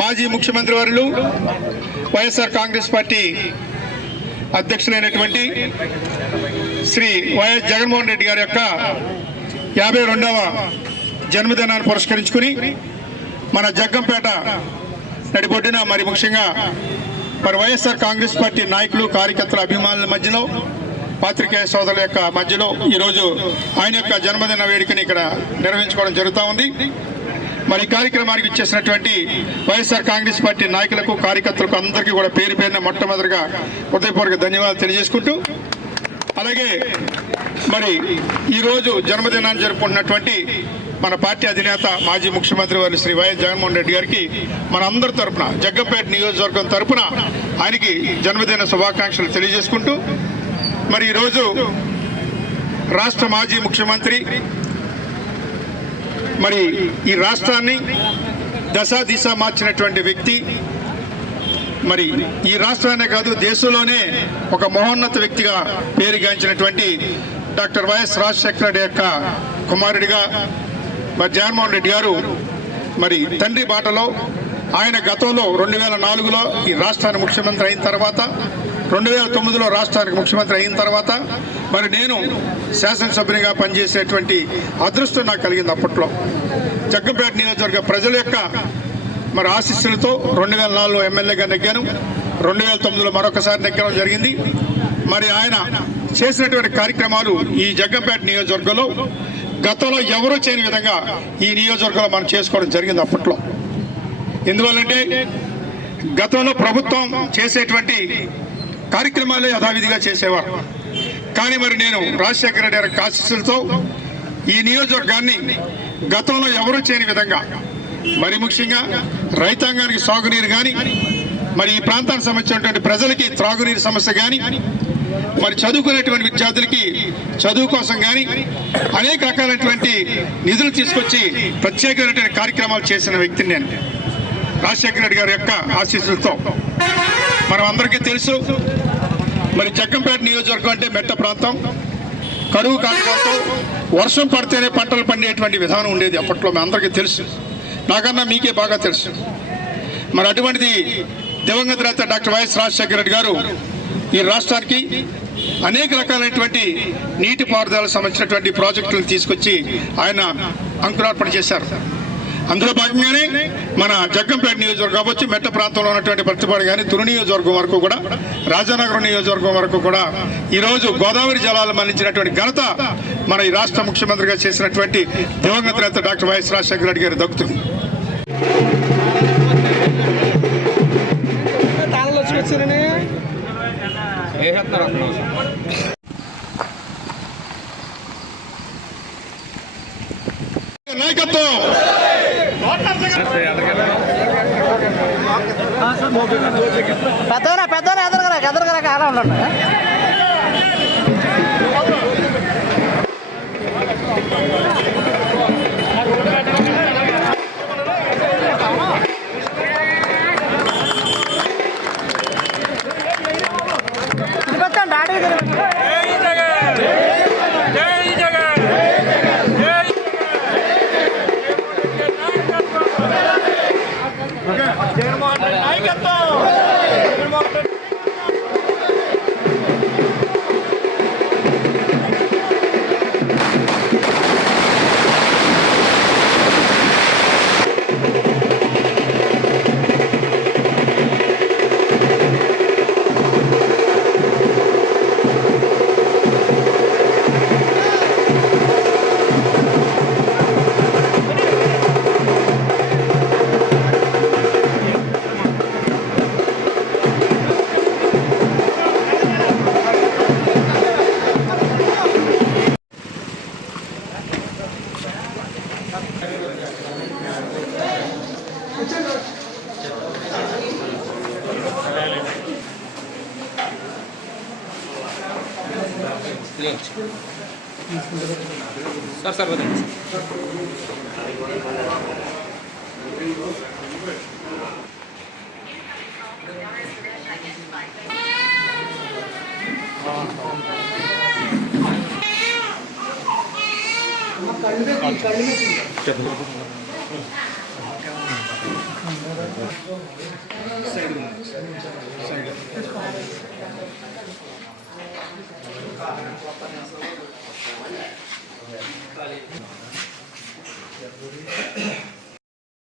మాజీ ముఖ్యమంత్రి వర్యులు వైఎస్ఆర్ కాంగ్రెస్ పార్టీ అధ్యక్షులైనటువంటి శ్రీ వైఎస్ జగన్మోహన్ రెడ్డి గారి యొక్క 52వ జన్మదినాన్ని పురస్కరించుకుని మన జగ్గంపేట నడిబొడ్డున మరి ముఖ్యంగా వైఎస్ఆర్ కాంగ్రెస్ పార్టీ నాయకులు కార్యకర్తల అభిమానుల మధ్యలో పాత్రికేయ సోదరుల యొక్క మధ్యలో ఈరోజు ఆయన యొక్క జన్మదిన వేడుకని ఇక్కడ నిర్వహించుకోవడం జరుగుతూ ఉంది. మరి కార్యక్రమానికి ఇచ్చేసినటువంటి వైఎస్ఆర్ కాంగ్రెస్ పార్టీ నాయకులకు కార్యకర్తలకు అందరికీ కూడా పేరు పేరున మొట్టమొదటిగా హృదయపూర్వక ధన్యవాదాలు తెలియజేసుకుంటూ, అలాగే మరి ఈరోజు జన్మదినాన్ని జరుపుకుంటున్నటువంటి మన పార్టీ అధినేత మాజీ ముఖ్యమంత్రి వారు శ్రీ వైఎస్ జగన్మోహన్ రెడ్డి గారికి మన అందరి తరఫున జగ్గంపేట నియోజకవర్గం తరఫున ఆయనకి జన్మదిన శుభాకాంక్షలు తెలియజేసుకుంటూ, మరి ఈరోజు రాష్ట్ర మాజీ ముఖ్యమంత్రి మరి ఈ రాష్ట్రాన్ని దశ మార్చినటువంటి వ్యక్తి, మరి ఈ రాష్ట్రాన్నే కాదు దేశంలోనే ఒక మహోన్నత వ్యక్తిగా పేరుగాంచినటువంటి డాక్టర్ వైఎస్ రాజశేఖర రెడ్డి యొక్క కుమారుడిగా మరి జగన్మోహన్ రెడ్డి గారు మరి తండ్రి బాటలో ఆయన గతంలో 2004లో ఈ రాష్ట్రానికి ముఖ్యమంత్రి అయిన తర్వాత 2009లో రాష్ట్రానికి ముఖ్యమంత్రి అయిన తర్వాత మరి నేను శాసనసభ్యునిగా పనిచేసేటువంటి అదృష్టం నాకు కలిగింది. అప్పట్లో జగ్గంపేట నియోజకవర్గ ప్రజల యొక్క మరి ఆశీస్సులతో 2004లో ఎమ్మెల్యేగా నెగ్గాను, 2009లో మరొకసారి నెగ్గడం జరిగింది. మరి ఆయన చేసినటువంటి కార్యక్రమాలు ఈ జగ్గంపేట నియోజకవర్గంలో గతంలో ఎవరూ చేయని విధంగా ఈ నియోజకవర్గంలో మనం చేసుకోవడం జరిగింది. అప్పట్లో ఎందువల్లంటే గతంలో ప్రభుత్వం చేసేటువంటి కార్యక్రమాలే యథావిధిగా చేసేవారు. కానీ మరి నేను రాజశేఖర రెడ్డి గారి ఆశీస్సులతో ఈ నియోజకవర్గాన్ని గతంలో ఎవరూ చేయని విధంగా మరి ముఖ్యంగా రైతాంగానికి సాగునీరు కానీ, మరి ఈ ప్రాంతానికి సంబంధించినటువంటి ప్రజలకి త్రాగునీరు సమస్య కానీ, మరి చదువుకునేటువంటి విద్యార్థులకి చదువు కోసం కానీ అనేక రకాలైనటువంటి నిధులు తీసుకొచ్చి ప్రత్యేకమైనటువంటి కార్యక్రమాలు చేసిన వ్యక్తిని నేను రాజశేఖర రెడ్డి గారి యొక్క ఆశీస్సులతో. మనం అందరికీ తెలుసు మరి జగ్గంపేట నియోజకవర్గం అంటే మెట్ట ప్రాంతం, కరువు కారణంతో వర్షం పడితేనే పంటలు పండేటువంటి విధానం ఉండేది అప్పట్లో. మీ అందరికీ తెలుసు, నాకన్నా మీకే బాగా తెలుసు. మరి అటువంటిది దివంగత నేత డాక్టర్ వైఎస్ రాజశేఖర రెడ్డి గారు ఈ రాష్ట్రానికి అనేక రకాలైనటువంటి నీటిపారుదలకు సంబంధించినటువంటి ప్రాజెక్టులను తీసుకొచ్చి ఆయన అంకురార్పణ చేశారు. అందులో భాగంగానే మన జగ్గంపేట నియోజకవర్గం కావచ్చు, మెట్ట ప్రాంతంలో ఉన్నటువంటి పచ్చిపాడు కానీ తుని నియోజకవర్గం వరకు కూడా, రాజానగరం నియోజకవర్గం వరకు కూడా ఈరోజు గోదావరి జలాలు మళ్లించినటువంటి ఘనత మన ఈ రాష్ట్ర ముఖ్యమంత్రిగా చేసినటువంటి దివంగత నేత డాక్టర్ వైఎస్ రాజశేఖర రెడ్డి గారికి దక్కుతుంది. నాయకత్వం పెద్దనా ఎదరగరా కాలం ఉండండి. Sir sir వదండి